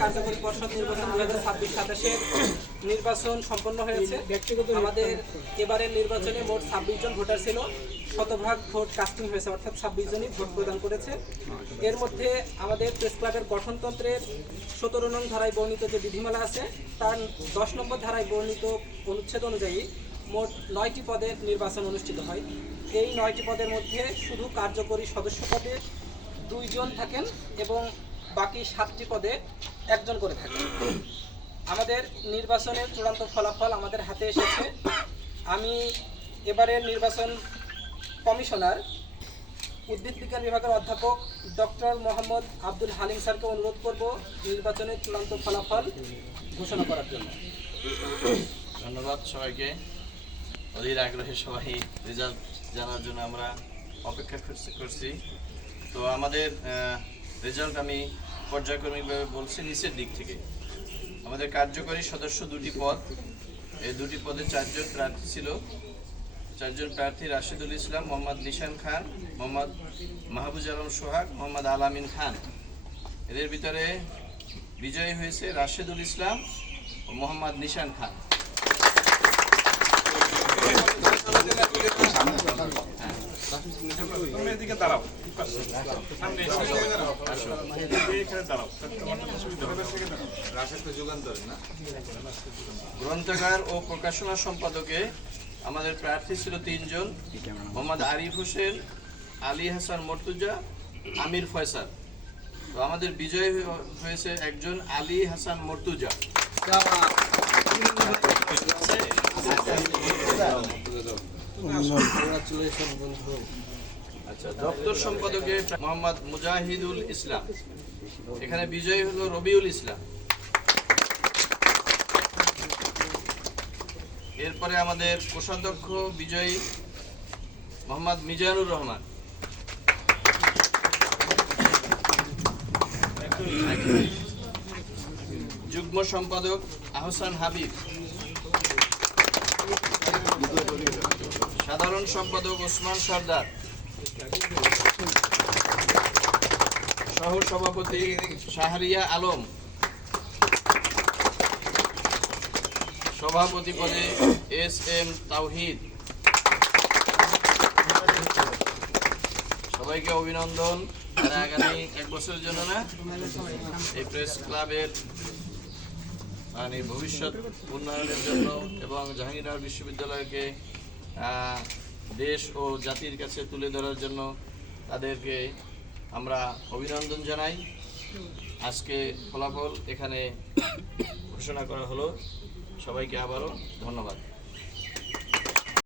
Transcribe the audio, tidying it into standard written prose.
কার্যকরী পর্ষদ নির্বাচন 2026-27 নির্বাচন সম্পন্ন হয়েছে। আমাদের এবারের নির্বাচনে মোট 26 জন ভোটার ছিল। শতভাগ ভোট কাস্টিং হয়েছে, অর্থাৎ 26 জনই ভোট প্রদান করেছে। এর মধ্যে আমাদের প্রেস ক্লাবের গঠনতন্ত্রের 17 নং ধারায় বর্ণিত যে বিধিমালা আছে তার 10 নম্বর ধারায় বর্ণিত অনুচ্ছেদ অনুযায়ী মোট 9টি পদের নির্বাচন অনুষ্ঠিত হয়। এই 9টি পদের মধ্যে শুধু কার্যকরী সদস্য পদে 2 জন থাকেন এবং বাকি 7টি পদে 1 জন করে থাকেন। আমাদের নির্বাচনের চূড়ান্ত ফলাফল আমাদের হাতে এসেছে। আমি এবারের নির্বাচন কমিশনার উদ্ভিদ বিজ্ঞান বিভাগের অধ্যাপক ডক্টর মোহাম্মদ আব্দুল হালিম স্যারকে অনুরোধ করব নির্বাচনের চূড়ান্ত ফলাফল ঘোষণা করার জন্য। ধন্যবাদ সবাইকে। অধীর আগ্রহে সবাই রেজাল্ট জানার জন্য আমরা অপেক্ষা করছি। তো আমাদের রেজাল্ট আমি পর্যায়ক্রমিকভাবে বলছি নিচের দিক থেকে। আমাদের কার্যকরী সদস্য 2টি পদ, এই 2টি পদে 4 জন প্রার্থী ছিল। 4 জন প্রার্থী রাশেদুল ইসলাম, মোহাম্মদ নিশান খান, মোহাম্মদ মাহবুজ আলম সোহাগ, মোহাম্মদ আলামিন খান। এদের ভিতরে বিজয়ী হয়েছে রাশেদুল ইসলাম ও মোহাম্মদ নিশান খান। গ্রন্থাগার ও প্রকাশনা সম্পাদকে আমাদের প্রার্থী ছিল 3 জন, মোহাম্মদ আরিফ হোসেন, আলী হাসান মর্তুজা, আমির ফয়সাল। তো আমাদের বিজয় হয়েছে একজন আলী হাসান মর্তুজা। আচ্ছা, দপ্তর সম্পাদকে মোহাম্মদ মুজাহিদুল ইসলাম। এখানে বিজয়ী হলো রবিউল ইসলাম। এরপরে আমাদের কোষাধ্যক্ষ বিজয়ী মোহাম্মদ মিজানুর রহমান। যুগ্ম সম্পাদক আহসান হাবিব। সাধারণ সম্পাদক ওসমান সর্দার। সহ সভাপতি শাহরিয়া আলম। সভাপতি পদে SM তাওহিদ। সবাইকে অভিনন্দন। আর আগামী 1 বছরের জন্য না এই প্রেস ক্লাবের ভবিষ্যৎ উন্নয়নের জন্য এবং জাহাঙ্গীরনগর বিশ্ববিদ্যালয়কে দেশ ও জাতির কাছে তুলে ধরার জন্য তাদেরকে আমরা অভিনন্দন জানাই। আজকে ফলাফল এখানে ঘোষণা করা হলো। সবাইকে আবারও ধন্যবাদ।